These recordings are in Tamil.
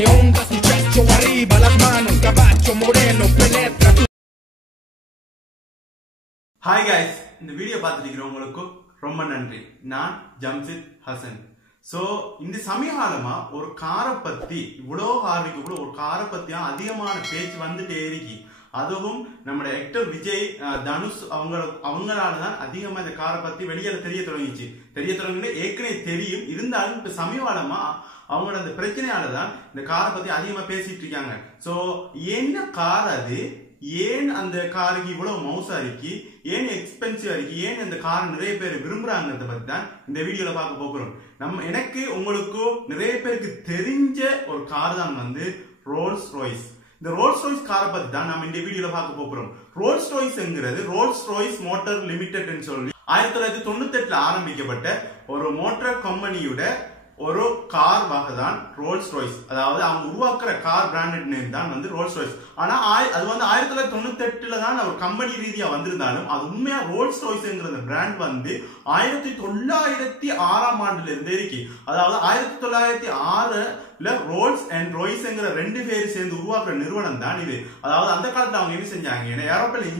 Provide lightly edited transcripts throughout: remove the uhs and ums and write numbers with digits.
che onda successo arriba las manos caballo moreno penetra Hi guys, இந்த வீடியோ பார்த்துட்டு ரொம்ப நன்றி. நான் ஜம்ஷித் ஹசன். சோ இந்த சமீபகாலமா ஒரு காரை பத்தி இவ்வளவு காருக்கு கூட ஒரு காரை பத்தியா அதிகமான பேச்சு வந்துட்டே இருக்கு. அதுவும் நம்ம ஆக்டர் விஜய் தனுஷ் அவங்களாலதான் அதிகமா இந்த காரை பத்தி வெளியில தெரிய தொடங்கிச்சு ஏற்கனவே தெரியும். இருந்தாலும் இப்ப சமீபகாலமா அவங்களோட அந்த பிரச்சனையாலதான் இந்த காரை பத்தி அதிகமா பேசிட்டு இருக்காங்க. சோ என்ன கார் அது, ஏன் அந்த காருக்கு இவ்வளவு மவுசா இருக்கு, ஏன் எக்ஸ்பென்சிவா இருக்கு, ஏன் அந்த கார் நிறைய பேர் விரும்புறாங்கிறத பத்தி தான் இந்த வீடியோல பார்க்க போகிறோம். எனக்கு உங்களுக்கு நிறைய பேருக்கு தெரிஞ்ச ஒரு கார் தான் வந்து ரோல்ஸ் ராய்ஸ். இந்த ரோல்ஸ் ராய்ஸ் காரை பத்தி தான் நம்ம இந்த வீடியோல பார்க்க போகிறோம். ரோல்ஸ் ராய்ஸ்ங்கிறது ரோல்ஸ் ராய்ஸ் மோட்டார் லிமிடெட் சொல்லி 1998 ஆரம்பிக்கப்பட்ட ஒரு மோட்டார் கம்பெனியோட ஒரு கார் வகை தான் ரோல்ஸ் ராய்ஸ். அதாவது அவங்க உருவாக்குற கார் பிராண்டட் நேம் தான் வந்து ரோல்ஸ் ராய்ஸ். ஆனா அது வந்து 1998 தான் ஒரு கம்பெனி ரீதியா வந்திருந்தாலும் அது உண்மையா ரோல்ஸ் ராய்ஸ்ங்கிற பிராண்ட் வந்து 1906 ஆண்டுல இருந்தே இருக்கு. அதாவது 1906 ரோல்ஸ் அண்ட் ராய்ஸ்ங்கிற ரெண்டு பேர் சேர்ந்து உருவாக்குற நிறுவனம் தான் இது. அதாவது அந்த காலத்துல அவங்க என்ன செஞ்சாங்க, ஏரோப்ளேன்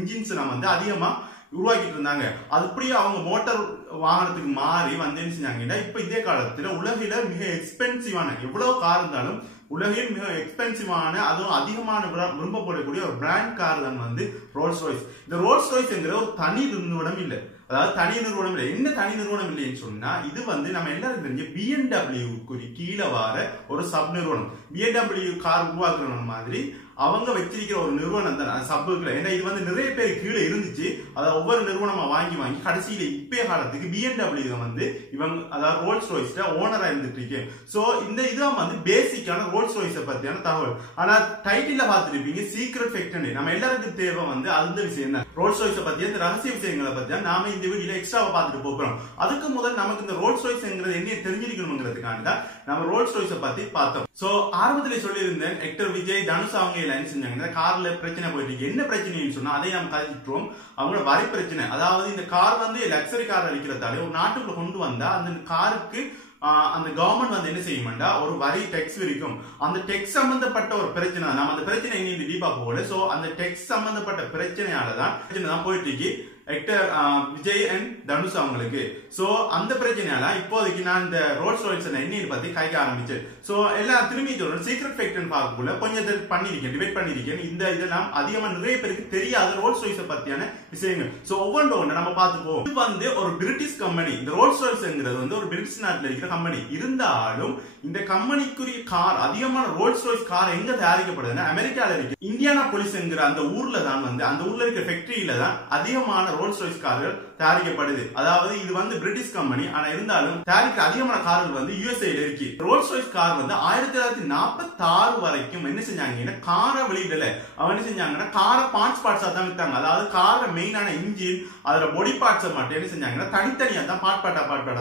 இன்ஜின்ஸ் வந்து அதிகமா உருவாக்கிட்டு இருந்தாங்க. அதுபடியே அவங்க மோட்டார் வாகனத்துக்கு மாறி வந்து என்ன செஞ்சாங்கன்னா இப்ப இதே காலத்துல உலகில மிக எக்ஸ்பென்சிவான எவ்வளவு கார் இருந்தாலும் உலகில் மிக எக்ஸ்பென்சிவான அதுவும் அதிகமான விரும்பப்படக்கூடிய ஒரு பிராண்ட் கார் தான் வந்து ரோல்ஸ் ராய்ஸ். இந்த ரோல்ஸ் ராய்ஸ்ங்கிற ஒரு தனி நிறுவனம் இல்லை. அதாவது தனி நிறுவனம் இல்லை. என்ன தனி நிறுவனம் இல்லைன்னு சொன்னா இது வந்து நம்ம எல்லாரும் தெரிஞ்ச BMW கீழே வர ஒரு சப் நிறுவனம். BMW கார் உருவாக்குற மாதிரி அவங்க வச்சிருக்கிற ஒரு நிறுவனம் தான் சப்புக்குல. ஏன்னா இது வந்து நிறைய பேர் கீழே இருந்துச்சு. அதாவது ஒவ்வொரு நிறுவனமா வாங்கி கடைசியில இப்பே காலத்துக்கு BMW வந்து இவங்க அதாவது ரோல்ஸ் ராய்ஸ்ல ஓனரா இருந்துட்டு இருக்கு. சோ இந்த இதுதான் வந்து பேசிக்கான ரோல்ஸ் ராய்ஸை பத்தியான தகவல். ஆனா டைட்டில பார்த்துருப்பீங்க சீக்ரெட் ஃபேக்டர். நம்ம எல்லாருக்கும் தேவை வந்து அந்த விஷயம் தான். ரோல்ஸ் ராய்ஸை பத்தி அந்த ரகசிய விஷயங்களை பத்தி நாம இந்த வீடியோல எக்ஸ்ட்ராவா பார்த்துட்டு போறோம். அதுக்கு முதல் நமக்கு இந்த ரோல்ஸ் ராய்ஸ்ங்கிறது என்ன தெரிஞ்சிருக்கணுங்கிறதுக்காண்டி தான் நம்ம ரோல்ஸ் ராய்ஸை பத்தி பார்த்தோம். சோ ஆரம்பத்துல சொல்லியிருந்தேன் ஆக்டர் விஜய் தனுஷ் அவங்க என்ன செஞ்சாங்க, கார்ல பிரச்சனை போயிட்டு என்ன பிரச்சனைன்னு சொன்னா அதை நம்ம கழிச்சிட்டோம். அவங்களோட வரி பிரச்சனை. அதாவது இந்த கார் வந்து லக்ஸரி கார் அளிக்கிறதாலே ஒரு நாட்டுக்குள்ள கொண்டு வந்தா அந்த காருக்கு அந்த கவர்மெண்ட் வந்து என்ன செய்யும்டா ஒரு வரி டெக்ஸ் விரிக்கும். அந்த டெக்ஸ் சம்பந்தப்பட்ட ஒரு பிரச்சனை நம்ம அந்த பிரச்சனை இனி டீப்பா போகல. சோ அந்த டெக்ஸ் சம்பந்தப்பட்ட பிரச்சனையாலதான் போயிட்டு இருக்கு ஆக்டர் விஜய் அண்ட் தனுஷ் அவங்களுக்கு. சோ அந்த பிரச்சனையால இப்போதைக்கு நான் இந்த ரோல்ஸ் ராய்ஸ் என்னன்னு பத்தி கைக்க ஆரம்பிச்சேன். சோ எல்லாம் திரும்பி சீக்ரெட் ஃபேக்டர் பார்க்கக்குள்ள கொஞ்சம் டிபேட் பண்ணிருக்கேன். இந்த இதெல்லாம் அதிகமா நிறைய பேருக்கு தெரியாத ரோல்ஸ் ராய்ஸ் பத்தியான விஷயங்கள். சோ ஒவ்வொன்று நம்ம பார்த்துப்போம். இது வந்து ஒரு பிரிட்டிஷ் கம்பெனி. இந்த ரோல்ஸ் ராய்ஸ்ங்கிறது வந்து ஒரு பிரிட்டிஷ் நாட்டில் இருக்கிற கம்பெனி. இருந்தாலும் இந்த கம்பெனிக்குரிய கார் அதிகமான ரோல்ஸ் ராய்ஸ் கார் எங்க தயாரிக்கப்படுதுன்னா அமெரிக்கால இருக்கு இந்தியானா போலீஸ்ங்கிற அந்த ஊர்ல தான் வந்து அந்த ஊர்ல இருக்கிற ஃபேக்டரியில தான் அதிகமான ரோல்ஸ் ராய்ஸ் கார்கள் தயாரிக்கப்படுது. அதாவது இது வந்து பிரிட்டிஷ் கம்பெனி. ஆனா இருந்தாலும் தயாரிக்கிற அதிகமான கார்கள் வந்து யூஎஸ்ஏல இருக்கு. ரோல்ஸ் ராய்ஸ் கார் வந்து 1946 வரைக்கும் என்ன செஞ்சாங்கன்னா காரை வெளியிடல. அவங்க என்ன செஞ்சாங்கன்னா காரை பார்ட்ஸா தான் வித்தாங்க. அதாவது காரை மெயினான இன்ஜின் அதோட பாடி பார்ட்ஸை மட்டும் என்ன செஞ்சாங்கன்னா தனித்தனியா தான் பார்ட்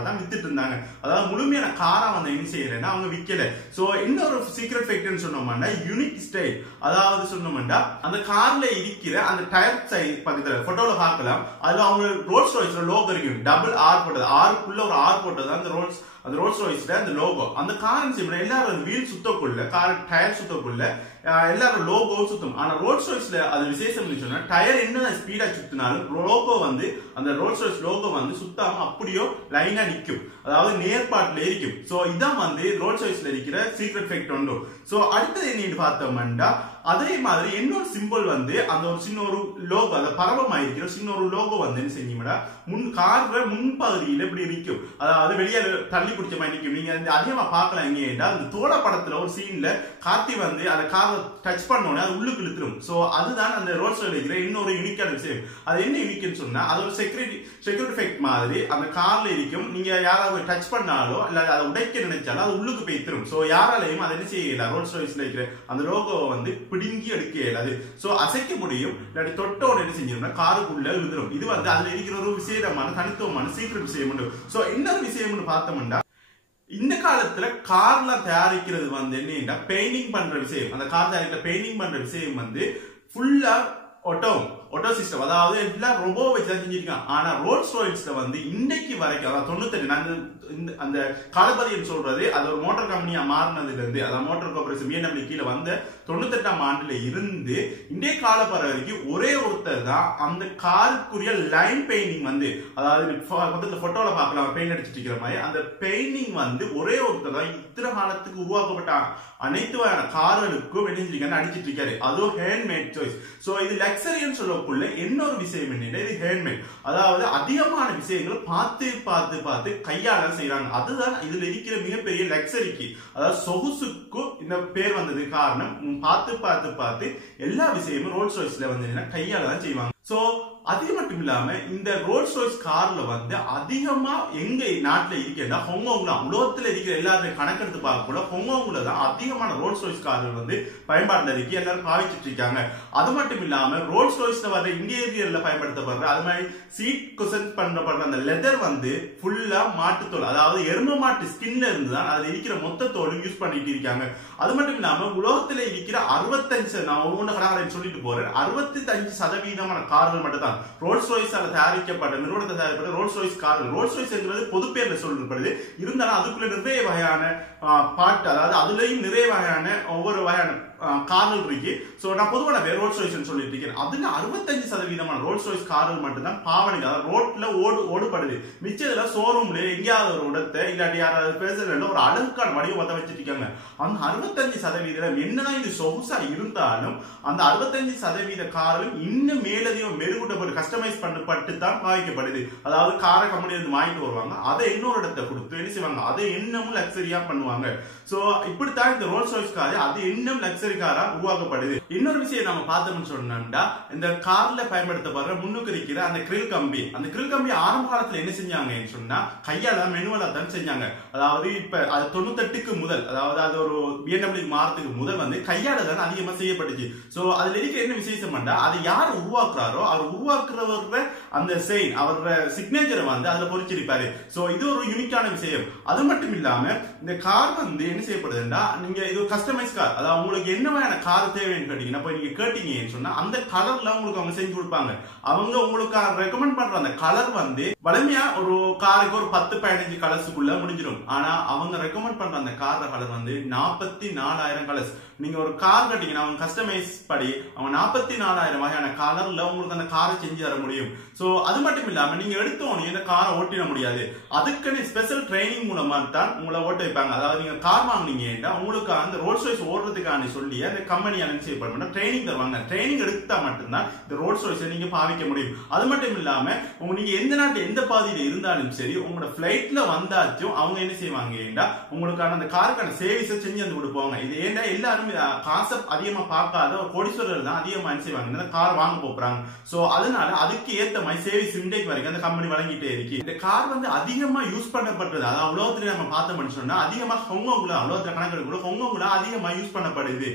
தான் வித்துட்டு இருந்தாங்க. அதாவது முழுமையான காரை வந்து என்ன செய்யறேன்னா அவங்க விக்கல. சோ இன்னொரு சீக்ரெட் ஃபேக்டர் சொன்னோம்னா யூனிக் ஸ்டைல். அதாவது சொன்னோம்னா அந்த கார்ல இருக்கிற அந்த டயர் சைஸ் பக்கத்துல போட்டோல பார்க்கலாம். அதுல அவங்க ரோல்ஸ் ராய்ஸ்ல லோகோ இருக்கு. டபுள் ஆர் போட்டது, ஆருக்குள்ள ஒரு ஆர் போட்டது அந்த ரோல்ஸ் ராய்ஸ்ல அந்த லோகோ. அந்த கார் எல்லாரும் வீல் சுத்தக்குள்ள கார் டயர் சுத்தக்குள்ள எல்லாரும் லோகோ சுத்தும். ஆனா ரோல்ஸ் ராய்ஸ்ல அது விசேஷம் சொன்னா டயர் என்ன ஸ்பீடா சுத்தினாலும் லோகோ வந்து அந்த ரோல்ஸ் ராய்ஸ் லோகோ வந்து சுத்தாம அப்படியோ லைனா நிக்கும். அதாவது நேர்பாட்டுல இருக்கும். சோ இதான் வந்து ரோல்ஸ் ராய்ஸ்ல இருக்கிற சீக்ரெட் ஃபேக்டர் உண்டு. சோ அடுத்தது என்ன பார்த்தோம்னா அதே மாதிரி இன்னொரு சிம்பிள் வந்து அந்த ஒரு சின்ன ஒரு லோகோ அந்த பரவமா இருக்கிற சின்ன ஒரு லோகோ வந்து என்ன செஞ்சீங்கன்னா கார்ல முன்பகுதியில் இப்படி நிற்கும். அதாவது வெளியே தள்ளி பிடிச்ச மாதிரி நிற்கும். நீங்க அதிகமா பார்க்கலாம். எங்கன்னா அந்த தோட படத்துல ஒரு சீன்ல கார்த்தி வந்து அந்த காரை டச் பண்ணோன்னே அது உள்ளுக்கு இழுத்துரும். சோ அதுதான் அந்த ரோல்ஸ் ராய்ஸ்ல இருக்கிற இன்னொரு யூனிக்கான விஷயம். அது என்ன யூனிக்னு சொன்னா அது ஒரு செக்யூரிட்டி எஃபெக்ட் மாதிரி அந்த கார்ல இருக்கும். நீங்க யாராவது டச் பண்ணாலோ இல்ல அதை உடைக்க நினைச்சாலும் அது உள்ளுக்கு போய் தரும். சோ யாராலையும் அதை என்ன செய்யல ரோல்ஸ் ராய்ஸ்ல இருக்கிற அந்த லோகோவை வந்து பிடுங்கி எடுக்க இயலாது. சோ அசைக்க முடியும். இல்லாட்டி தொட்டோட என்ன செஞ்சிருந்தா காருக்குள்ள எழுதுரும். இது வந்து அதுல இருக்கிற ஒரு விசேஷமான தனித்துவமான சீக்ரெட் விஷயம் உண்டு. சோ இன்னொரு விஷயம்னு பார்த்தோம்னா இந்த காலத்துல கார்ல தயாரிக்கிறது வந்து என்ன பெயிண்டிங் பண்ற விஷயம். அந்த கார் தயாரிக்கிற பெயிண்டிங் பண்ற விஷயம் வந்து ஃபுல்லா ஒட்டோம். ஆட்டோ சிஸ்டம், அதாவது எல்லாம் ரோபோ வச்சு தான் செஞ்சிருக்காங்க. ஆனா ரோல்ஸ் ராய்ஸ்ல வந்து இன்னைக்கு வரைக்கும், அதாவது 98 அந்த காலப்பதியம் சொல்றது, அது ஒரு மோட்டார் கம்பெனியா மாறினதுல இருந்து, அதாவது மோட்டார் கார்பரேஷன் BMW கீழே வந்து 98ஆம் ஆண்டுல இருந்து இன்றைய காலப்பறை வரைக்கும் ஒரே ஒருத்தர் தான் அந்த காருக்குரிய லைன் பெயிண்டிங் வந்து, அதாவது பக்கத்துல போட்டோல பார்க்கலாம் பெயிண்ட் அடிச்சிட்டு இருக்கிற மாதிரி, அந்த பெயிண்டிங் வந்து ஒரே ஒருத்தர் தான் இத்தனை காலத்துக்கு உருவாக்கப்பட்ட அனைத்து வகையான கார்களுக்கும் வெடிஞ்சிருக்கான்னு அடிச்சிட்டு இருக்காரு. அதுவும் ஹேண்ட்மேட் சாய்ஸ். சோ இது லக்ஸரின்னு சொல்லக்குள்ள இன்னொரு விஷயம் என்னன்னா, இது ஹேண்ட்மேட், அதாவது அதிகமான விஷயங்கள் பார்த்து பார்த்து பார்த்து கையால செய்யறாங்க. அதுதான் இதுல இருக்கிற மிகப்பெரிய லக்ஸரிக்கு, அதாவது சொகுசுக்கும் இந்த பேர் வந்தது காரணம். பார்த்து பார்த்து பார்த்து எல்லா விஷயமும் ரோல்ஸ் ராய்ஸ்ல வந்து கையால தான் செய்வாங்க. சோ அது மட்டும் இல்லாம இந்த ரோல்ஸ் ராய்ஸ் கார்ல வந்து அதிகமா எங்க நாட்டுல இருக்கேன்னா ஹாங்காங்ல, உலகத்துல இருக்கிற எல்லாருமே கணக்கெடுத்து பார்க்கல ஹாங்காங்ல தான் அதிகமான ரோல்ஸ் ராய்ஸ் கார்கள் வந்து பயன்பாட்டுல இருக்கு, எல்லாரும் பாவிச்சிட்டு இருக்காங்க. அது மட்டும் இல்லாம ரோல்ஸ் ராய்ஸ்ல வர இன்டீரியர்ல பயன்படுத்தப்படுற அது மாதிரி சீட் குஷன் பண்ணப்படுற அந்த லெதர் வந்து ஃபுல்லா மாட்டுத்தோல், அதாவது எரும மாட்டு ஸ்கின்ல இருந்து தான் அதுல இருக்கிற மொத்த தோலும் யூஸ் பண்ணிட்டு இருக்காங்க. அது மட்டும் இல்லாம உலகத்துல இருக்கிற 65, நான் ஒவ்வொன்று கடை சொல்லிட்டு போறேன், 65% கார்கள் மட்டும் தான் ரோல்ஸ் ராய்ஸால தயாரிக்கப்பட்ட நிறுவனத்தை தயாரிக்கப்பட்ட ரோல்ஸ் ராய்ஸ் கார்கள். ரோல்ஸ் ராய்ஸ் என்கிறது பொது பேர்ல சொல்லப்படுது, இருந்தாலும் அதுக்குள்ள நிறைய வகையான பாட்டு, அதாவது அதுலயும் நிறைய வகையான ஒவ்வொரு வகையான கார்கள் இருக்கு. சோ நான் பொதுவான ரோல்ஸ் ராய்ஸ் சொல்லிட்டு இருக்கேன். அதுல 65% ரோல்ஸ் ராய்ஸ் கார்கள் மட்டும்தான் பாவனைக்கு, அதாவது ரோட்ல ஓடுபடுது. மிச்சதுல ஷோரூம்ல எங்கேயாவது ஒரு இடத்தை இல்லாட்டி யாராவது பேசுறதுல ஒரு அழகுக்கான வடிவத்தை வச்சிட்டு இருக்காங்க. அந்த 65% என்னதான் இது சொகுசா இருந்தாலும் அந்த 65% கார்கள் இன்னும் மேலதிகம் மெருகூட்டப்பட்டு கஸ்டமைஸ் பண்ணப்பட்டு தான் பாவிக்கப்படுது. அதாவது காரை கம்பெனி இருந்து வாங்கிட்டு வருவாங்க, அதை இன்னொரு இடத்தை கொடுத்து என்ன செய்வாங்க, அதை இன்னமும் லக்ஸரியா பண்ணுவாங்க. சோ இப்படித்தான் இந்த ரோல்ஸ் ராய்ஸ் கார் அது இன்னும் லக்ஸரி காரா உருவாக்கப்படுது. இன்னொரு விஷயம் நம்ம பார்த்தோம்னு சொன்னோம்னா, இந்த கார்ல பயன்படுத்தப்படுற முன்னுக்கு இருக்கிற அந்த கிரில் கம்பி, அந்த கிரில் கம்பி ஆரம்ப காலத்துல என்ன செஞ்சாங்கன்னு சொன்னா கையால மெனுவலா தான் செஞ்சாங்க. அதாவது இப்ப அது 98க்கு முதல், அதாவது அது ஒரு BMW மாறத்துக்கு முதல் வந்து கையால தான் அதிகமா செய்யப்பட்டுச்சு. சோ அதுல இருக்கிற என்ன விசேஷம் பண்ணா, அதை யார் உருவாக்குறாரோ அவர் உருவாக்குறவர அந்த செயின் அவரோட சிக்னேச்சரை வந்து அதுல பொறிச்சிருப்பாரு. சோ இது ஒரு யூனிக்கான விஷயம். அது மட்டும் இல்லாம இந்த கார் வந்து என்ன செய்யப்படுதுன்னா, நீங்க இது கஸ்டமைஸ் கார், அதாவது உங்களுக்கு என்ன வகையான கார் தேவைன்னு கேட்டீங்கன்னா, போய் நீங்க கேட்டீங்கன்னு சொன்னா அந்த கலர்ல உங்களுக்கு அவங்க செஞ்சு கொடுப்பாங்க. அவங்க உங்களுக்கு ரெக்கமெண்ட் பண்ற அந்த கலர் வந்து வலிமையா ஒரு காருக்கு ஒரு 10-15 கலர்ஸுக்குள்ள முடிஞ்சிடும். ஆனா அவங்க ரெக்கமெண்ட் பண்ற அந்த கார் கலர் வந்து 44,000 கலர்ஸ். நீங்க ஒரு கார் கட்டிங்கன்னா அவங்க கஸ்டமைஸ் படி அவங்க 44,000 வகையான கலர்ல உங்களுக்கு அந்த காரை செஞ்சு தர முடியும். சோ அது மட்டும் இல்லாம நீங்க எடுத்தோன்னு இந்த காரை ஓட்டிட முடியாது, அதுக்குன்னு ஸ்பெஷல் ட்ரைனிங் மூலமா தான் உங்களை ஓட்ட வைப்பாங்க. அதாவது நீங்க கார் வாங்கினீங்கன்னா உங்களுக்கு அந்த ரோல்ஸ் ராய்ஸ் ஓடுறதுக்கான சொல்லி அந்த கம்பெனி அனௌன்ஸ் பண்ண ட்ரைனிங் தருவாங்க. ட்ரைனிங் எடுத்தா மட்டும்தான் இந்த ரோல்ஸ் ராய்ஸை நீங்க பாவிக்க முடியும். அது மட்டும் இல்லாம நீங்க எந்த நாட்டு எந்த பாதியில இருந்தாலும் சரி, உங்களோட பிளைட்ல வந்தாச்சும் அவங்க என்ன செய்வாங்க, உங்களுக்கான அந்த காருக்கான சர்வீஸை செஞ்சு வந்து கொடுப்பாங்க. இது ஏன்னா எல்லாரும் காசை அதிகமா பார்க்காத ஒரு கோடீஸ்வரர் தான் அதிகமா என்ன செய்வாங்க, இந்த கார் வாங்க போறாங்க. சோ அதனால அதுக்கு ஏத்த மாதிரி சர்வீஸ் இன்டேக் வரைக்கும் அந்த கம்பெனி வழங்கிட்டே இருக்கு. இந்த கார் வந்து அதிகமா யூஸ் பண்ணப்படுறது, அதாவது உலகத்துல நம்ம பார்த்தோம்னு சொன்னா அதிகமா ஹாங்காங்ல, உலகத்துல கணக்கெடுக்க ஹாங்காங்ல அதிகமா யூஸ் பண்ணப்படுது.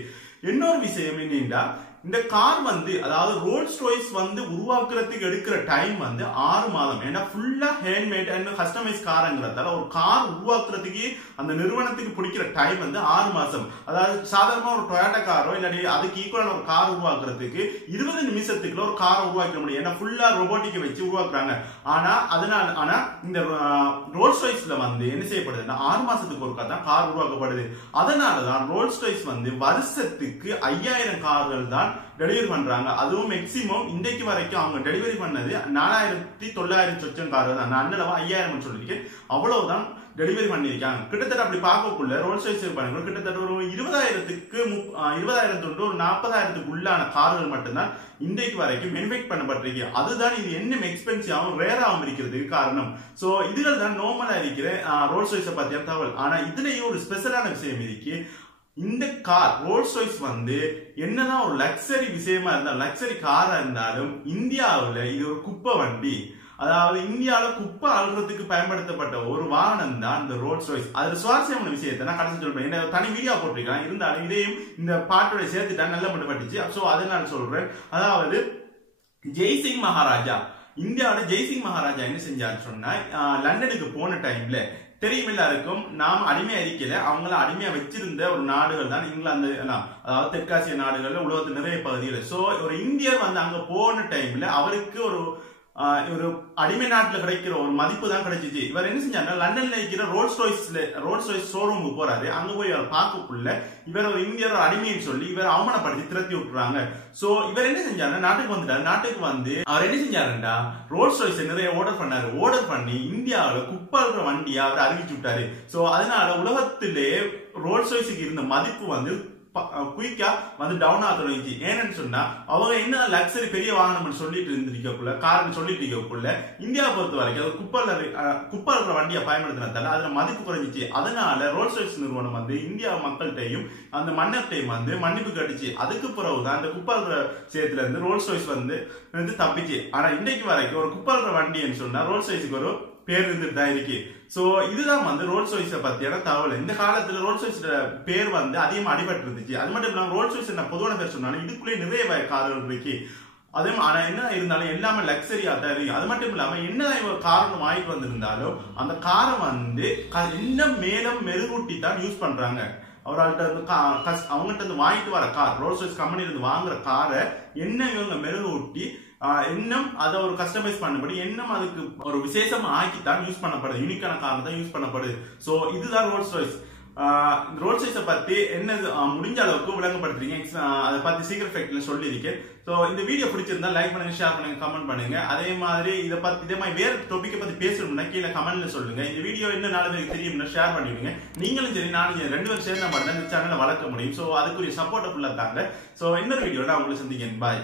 இன்னொரு விஷயம் என்னன்னா, இந்த கார் வந்து அதாவது ரோல்ஸ் ராய்ஸ் வந்து உருவாக்குறதுக்கு எடுக்கிற டைம் வந்து 6 மாதம். ஏன்னா ஃபுல்லா ஹேண்ட்மேட் அண்ட் கஸ்டமைஸ் கார்ங்கிறதால ஒரு கார் உருவாக்குறதுக்கு அந்த நிறுவனத்துக்கு பிடிக்கிற டைம் வந்து 6 மாசம். அதாவது சாதாரணமா ஒரு டொயோட்டா காரோ இல்லாட்டி அதுக்கு ஈக்குவலான ஒரு கார் உருவாக்குறதுக்கு 20 நிமிஷத்துக்குள்ள ஒரு காரை உருவாக்க முடியும். ஏன்னா ஃபுல்லா ரோபோட்டிக் வச்சு உருவாக்குறாங்க. ஆனா இந்த ரோல்ஸ் ராய்ஸ்ல வந்து என்ன செய்யப்படுதுன்னா 6 மாசத்துக்கு ஒருக்கா தான் கார் உருவாக்கப்படுது. அதனாலதான் ரோல்ஸ் ராய்ஸ் வந்து வருஷத்துக்கு 5000 கார்கள் தான் டெலிவரி பண்றாங்க. அதுவும் மேக்சிமம் இன்றைக்கு வரைக்கும் அவங்க டெலிவரி பண்ணது 4900 சொச்சம் கார் தான். நான் அண்ணளவா 5000 சொல்லிருக்கேன், அவ்வளவுதான் டெலிவரி பண்ணிருக்காங்க. கிட்டத்தட்ட அப்படி பார்க்கக்குள்ள ரோல்ஸ் ராய்ஸ் பண்ணி கிட்டத்தட்ட ஒரு 20,000 தொண்டு ஒரு 40,000 உள்ளான கார்கள் மட்டும்தான் இன்றைக்கு வரைக்கும் மேனுஃபேக்சர் பண்ணப்பட்டிருக்கு. அதுதான் இது என்ன எக்ஸ்பென்சிவாகவும் ரேராகவும் இருக்கிறதுக்கு காரணம். சோ இதுகள் தான் நார்மலா இருக்கிற ரோல்ஸ் ராய்ஸை பத்திய தகவல். ஆனா இதுலயும் ஒரு ஸ்பெஷலான விஷயம் இருக்கு. இந்த கார் ரோல்ஸ் ராய்ஸ் வந்து என்னதான் ஒரு லக்ஸரி விஷயமா இருந்தாலும், லக்ஸரி காரா இருந்தாலும் இந்தியாவில் இது ஒரு குப்பை வண்டி. அதாவது இந்தியாவில குப்பை அள்ளுறதுக்கு பயன்படுத்தப்பட்ட ஒரு வாகனம் தான் இந்த ரோல்ஸ் ராய்ஸ். அதுல சுவாரஸ்யமான விஷயத்தை நான் கடைசி சொல்றேன், தனி வீடியோ போட்டிருக்கேன், இருந்தாலும் இதையும் இந்த பாட்டோட சேர்த்துட்டா நல்லா பண்ணப்பட்டுச்சு. சோ அதனால சொல்றேன். அதாவது ஜெய்சிங் மகாராஜா, இந்தியாவோட ஜெய்சிங் மகாராஜா என்ன செஞ்சாருன்னு சொன்னா, லண்டனுக்கு போன டைம்ல தெரியும் எல்லாருக்கும், நாம் அடிமையா இருக்கல, அவங்கள அடிமையா வச்சிருந்த ஒரு நாடுகள் தான் இங்கிலாந்து எல்லாம், அதாவது தெற்காசிய நாடுகள்ல உலகத்து நிறைய பகுதிகள். சோ ஒரு இந்தியர் வந்து அங்க போன டைம்ல அவருக்கு ஒரு அடிமை நாட்டுல கிடைக்கிற ஒரு மதிப்பு தான் கிடைச்சிச்சு. இவர் என்ன செஞ்சாங்க, லண்டன்ல இருக்கிற ரோல்ஸ் ராய்ஸ் ஷோரூமுக்கு போறாரு. அங்க போய் அவர் பார்க்கக்குள்ள இவர் ஒரு இந்தியர் அடிமைன்னு சொல்லி இவர் அவமானப்படுத்தி திரட்டி விட்டுறாங்க. சோ இவர் என்ன செஞ்சாரு, நாட்டுக்கு வந்துட்டாரு. நாட்டுக்கு வந்து அவர் என்ன செஞ்சாருண்டா, ரோல்ஸ் ராய்ஸ் நிறைய ஆர்டர் பண்ணி இந்தியாவில குப்பை வண்டியா அவர் அறிவிச்சு விட்டாரு. சோ அதனால உலகத்திலே ரோல்ஸ் ராய்ஸுக்கு இருந்த மதிப்பு வந்து குயிக்கா வந்து டவுன் ஆக தொடங்கிச்சு. ஏன்னு சொன்னா அவங்க என்ன லக்ஸரி பெரிய வாகனம் சொல்லிட்டு இருந்திருக்கக்குள்ள, காரணம் சொல்லிட்டு இருக்கக்குள்ள இந்தியாவை பொறுத்த வரைக்கும் அது குப்பை இருக்கிற வண்டியை பயன்படுத்தினதால அதுல மதிப்பு குறைஞ்சிச்சு. அதனால ரோல்ஸ் ராய்ஸ் நிறுவனம் வந்து இந்தியா மக்கள்கிட்டையும் அந்த மன்னர்கிட்டையும் வந்து மன்னிப்பு கட்டுச்சு. அதுக்கு பிறகுதான் அந்த குப்பை இருக்கிற சேத்துல இருந்து ரோல்ஸ் ராய்ஸ் வந்து தப்பிச்சு. ஆனா இன்றைக்கு வரைக்கும் ஒரு குப்பை இருக்கிற வண்டின்னு சொன்னா ரோல்ஸ் ராய்ஸுக்கு ஒரு பேர் இருந்துட்டு தான் இருக்கு. சோ இதுதான் வந்து ரோல்ஸ் ராய்ஸை பத்தியான தகவல். இந்த காலத்துல ரோல்ஸ் ராய்ஸ் பேர் வந்து அதிகமா அடிபட்டு இருந்துச்சு. அது மட்டும் இல்லாம ரோல்ஸ் ராய்ஸ் என்ன பொதுவான பேர் சொன்னாலும் இதுக்குள்ளே நிறைய கார்கள் இருக்கு. அதே ஆனா என்ன இருந்தாலும் எல்லாமே லக்ஸரியா தான் இருக்கு. அது மட்டும் இல்லாம என்ன காரணம் வாங்கிட்டு வந்திருந்தாலும் அந்த காரை வந்து இன்னும் மேலும் மெருகூட்டி தான் யூஸ் பண்றாங்க. அவங்கள்ட்ட இருந்து வாங்கிட்டு வர கார், ரோல்ஸ் ராய்ஸ் கம்பெனில இருந்து வாங்குற காரை என்ன இவங்க மெருகூட்டி இன்னும் அதை ஒரு கஸ்டமைஸ் பண்ணபடி இன்னும் அதுக்கு ஒரு விசேஷமா ஆக்கித்தான் யூஸ் பண்ணப்படுது, யூனிக்கான காரணம் தான் யூஸ் பண்ணப்படுது. சோ இதுதான் ரோல்ஸ் ராய்ஸ். ரோல்ஸ் ராய்ஸை பத்தி என்ன முடிஞ்ச அளவுக்கு விளங்கப்படுத்துறீங்க, அதை பத்தி சீக்கிரம் ஃபேக்ட்ல சொல்லியிருக்கேன். சோ இந்த வீடியோ பிடிச்சிருந்தா லைக் பண்ணுங்க, ஷேர் பண்ணுங்க, கமெண்ட் பண்ணுங்க. அதே மாதிரி இதே மாதிரி வேற டாபிக்கை பத்தி பேசணும்னா கீழே கமெண்ட்ல சொல்லுங்க. இந்த வீடியோ என்ன நாலு பேருக்கு தெரியும்னா ஷேர் பண்ணிடுங்க. நீங்களும் சரி நானும் சரி 2 பேரும் சேர்ந்தா மட்டும் இந்த சேனலை வளர்க்க முடியும். சோ அதுக்குரிய சப்போர்ட்டை ஃபுல்லா தாங்க. சோ இன்னொரு வீடியோல நான் உங்களை சந்திக்கிறேன். பாய்.